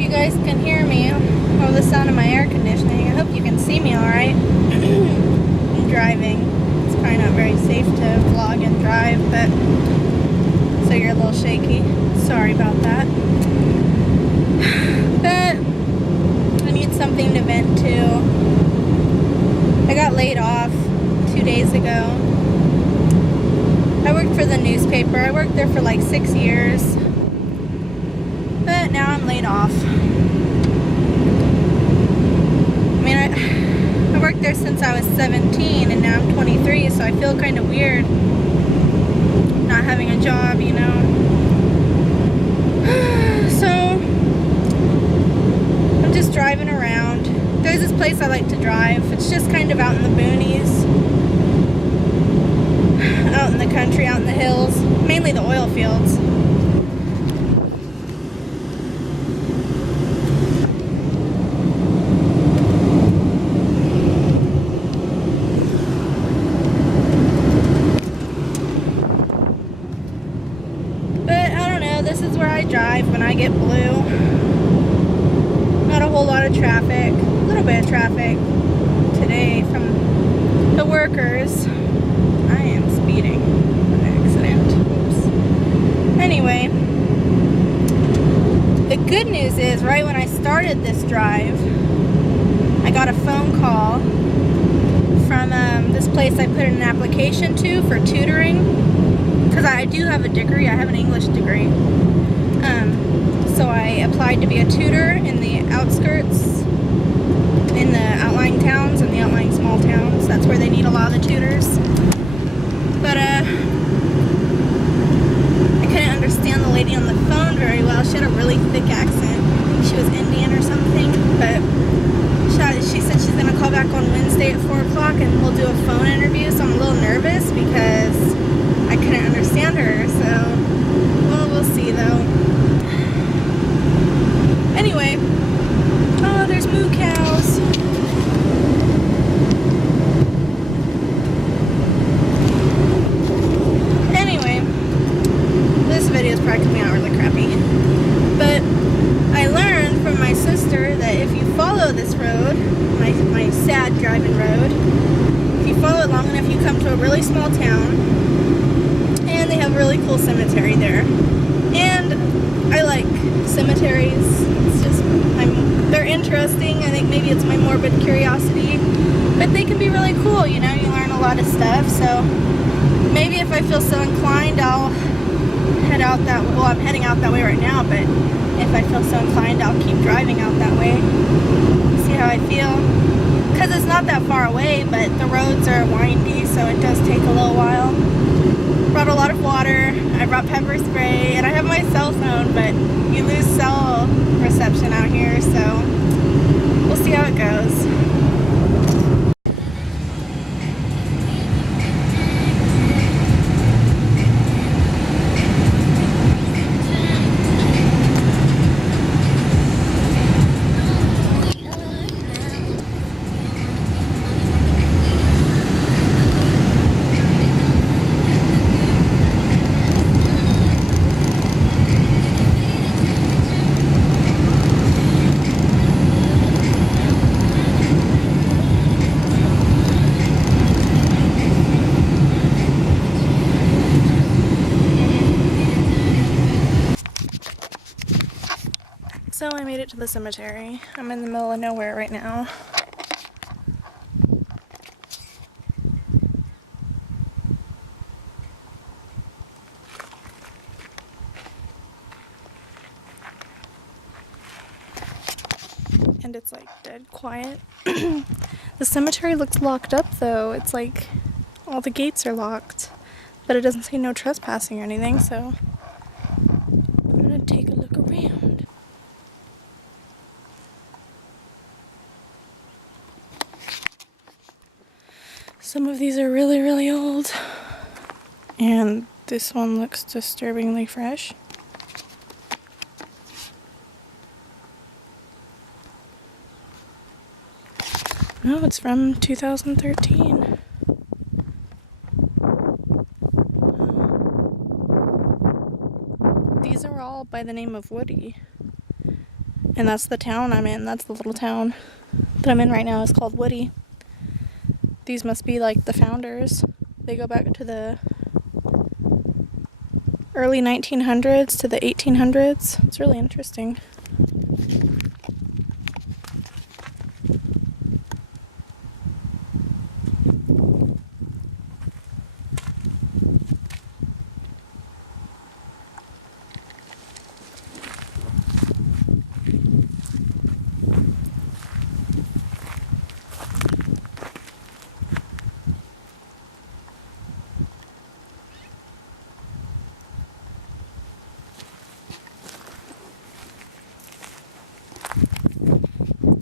you guys can hear me or the sound of my air conditioning. I hope you can see me alright. I'm driving. It's probably not very safe to vlog and drive, but so you're a little shaky. Sorry about that. But I need something to vent to. I got laid off 2 days ago. I worked for the newspaper. I worked there for like 6 years. But now I'm laid off. I mean, I worked there since I was 17 and now I'm 23, so I feel kind of weird not having a job, you know. So I'm just driving around. There's this place I like to drive. It's just kind of out in the boonies, out in the country, out in the hills, mainly the oil fields. This is where I drive when I get blue. Not a whole lot of traffic. A little bit of traffic today from the workers. I am speeding. An accident. Oops. Anyway, the good news is right when I started this drive, I got a phone call from this place I put in an application to for tutoring. Because I do have a degree, I have an English degree. So I applied to be a tutor in the outskirts, in the outlying towns and the outlying small towns. That's where they need a lot of the tutors. But I couldn't understand the lady on the phone very well. She had a really thick accent. I think she was Indian or something. But she said she's going to call back on Wednesday at 4 o'clock and we'll do a phone interview. So I'm a little nervous because I couldn't understand her, so, well, we'll see, though. Anyway, oh, there's moo cows. Anyway, this video is probably coming out really crappy, but I learned from my sister that if you follow this road, my sad driving road, if you follow it long enough, you come to a really small town. They have a really cool cemetery there, and I like cemeteries. It's just, they're interesting. I think maybe it's my morbid curiosity, but they can be really cool, you know. You learn a lot of stuff, so maybe if I feel so inclined, I'll head out that way. Well, I'm heading out that way right now, but if I feel so inclined, I'll keep driving out that way, see how I feel, because it's not that far away, but the roads are windy, so it does take a little while. Brought a lot of water, I brought pepper spray, and I have my cell phone, but you lose cell reception out here, so we'll see how it goes. So I made it to the cemetery. I'm in the middle of nowhere right now. And it's like dead quiet. The cemetery looks locked up though. It's like all the gates are locked, but it doesn't say no trespassing or anything, so I'm gonna take a look around. Some of these are really, really old. And this one looks disturbingly fresh. No, it's from 2013. These are all by the name of Woody. And that's the town I'm in. That's the little town that I'm in right now. It's called Woody. These must be like the founders. They go back to the early 1900s to the 1800s. It's really interesting.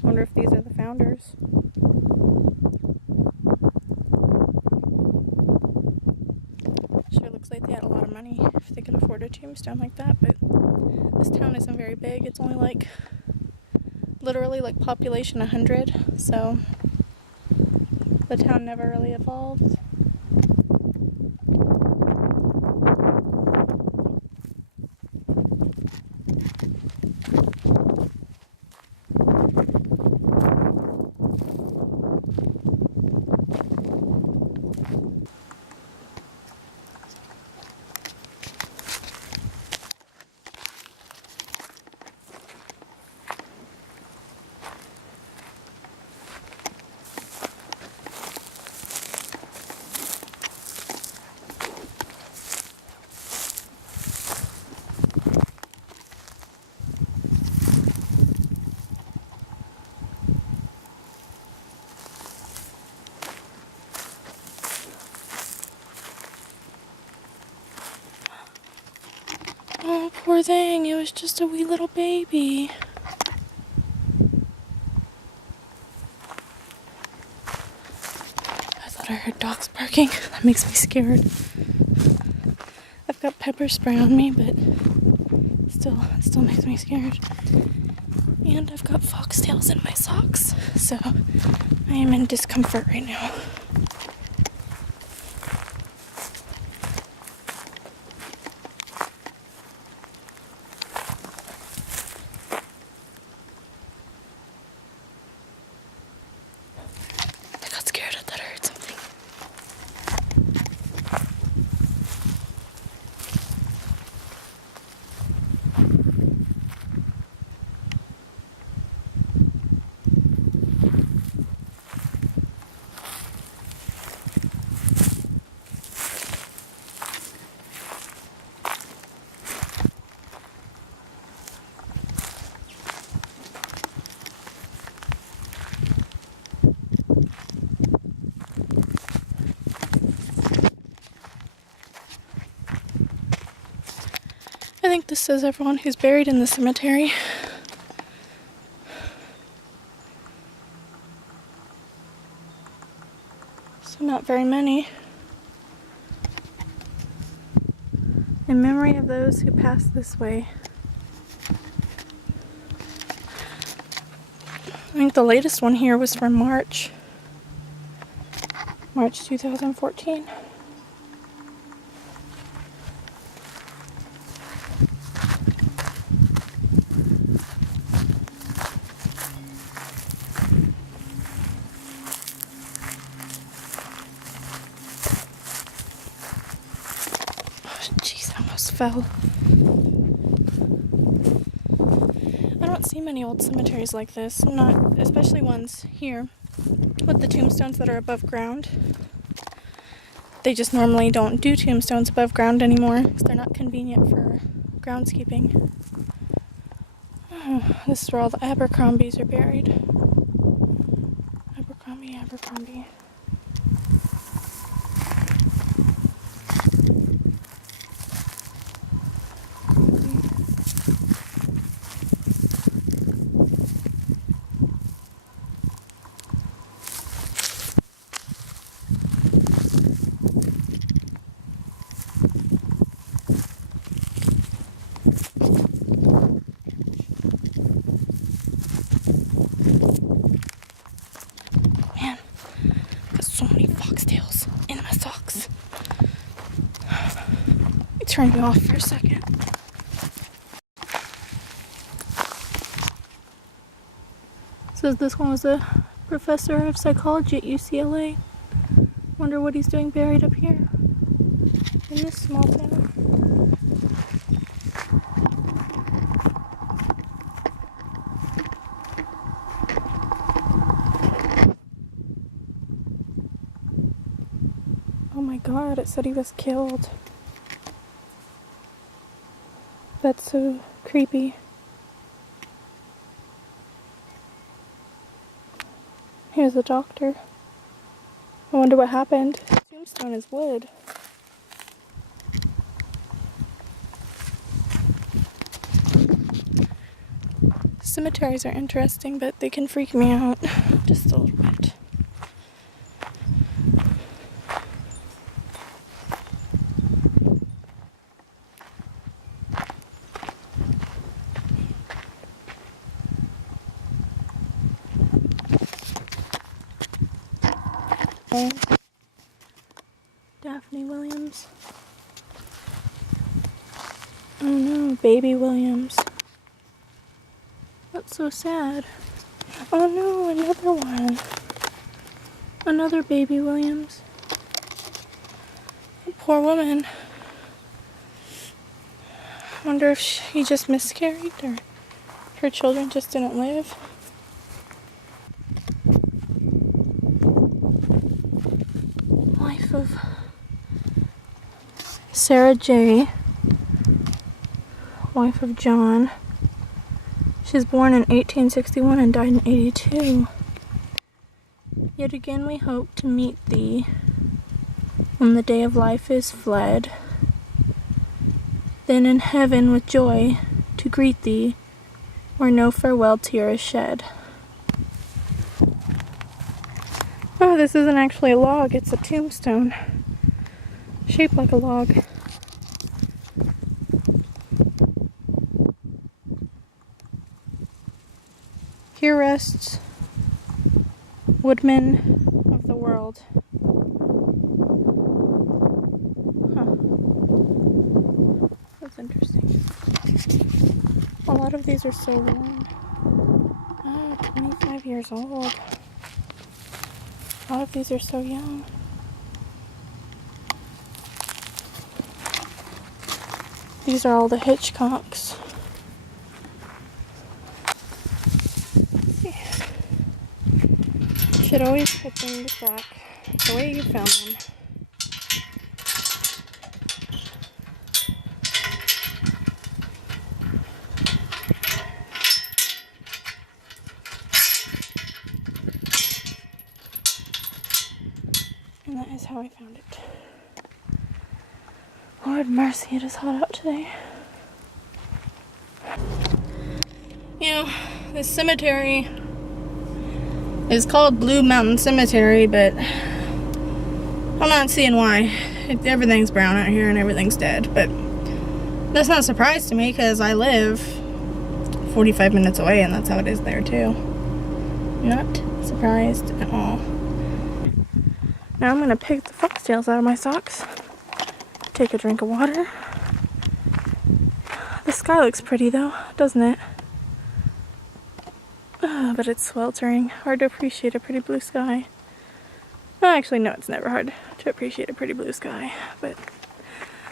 Wonder if these are the founders. Sure looks like they had a lot of money if they could afford a tombstone like that, but this town isn't very big. It's only like, literally like population 100, so the town never really evolved. Oh, poor thing. It was just a wee little baby. I thought I heard dogs barking. That makes me scared. I've got pepper spray on me, but it still makes me scared. And I've got foxtails in my socks, so I am in discomfort right now. I got scared. I thought I heard something. I think this is everyone who's buried in the cemetery. So not very many. In memory of those who passed this way. I think the latest one here was from March 2014. Jeez, I almost fell. I don't see many old cemeteries like this. Not, especially ones here with the tombstones that are above ground. They just normally don't do tombstones above ground anymore because they're not convenient for groundskeeping. Oh, this is where all the Abercrombies are buried. Abercrombie. Turn you off for a second. Says this one was a professor of psychology at UCLA. Wonder what he's doing buried up here in this small town. Oh my god, it said he was killed. That's so creepy. Here's the doctor. I wonder what happened. Tombstone is wood. Cemeteries are interesting, but they can freak me out just a little bit. Daphne Williams. Oh no, baby Williams. That's so sad. Oh no, another one. Another baby Williams. Poor woman. I wonder if she just miscarried or her children just didn't live. Life of Sarah J., wife of John. She was born in 1861 and died in 82. Yet again we hope to meet thee when the day of life is fled. Then in heaven with joy to greet thee, where no farewell tear is shed. Oh, this isn't actually a log, it's a tombstone. Shaped like a log. Here rests Woodman of the world. Huh. That's interesting. A lot of these are so worn. Oh, 25 years old. A lot of these are so young. These are all the Hitchcocks. You should always put things back the way you found them. And that is how I found it. Lord mercy, it is hot out today. You know, this cemetery is called Blue Mountain Cemetery, but I'm not seeing why. Everything's brown out here and everything's dead, but that's not a surprise to me because I live 45 minutes away and that's how it is there too. Not surprised at all. Now I'm gonna pick the foxtails out of my socks. Take a drink of water. The sky looks pretty though, doesn't it? But it's sweltering. Hard to appreciate a pretty blue sky. Well, actually, no, it's never hard to appreciate a pretty blue sky. But,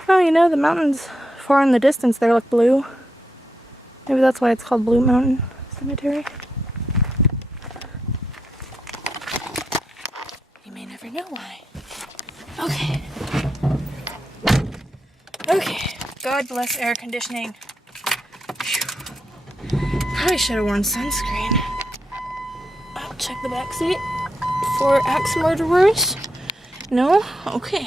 oh, you know, the mountains far in the distance there look blue. Maybe that's why it's called Blue Mountain Cemetery. You may never know why. Okay. Okay. God bless air conditioning. Probably should have worn sunscreen. I'll check the back seat for axe murderers. No? Okay.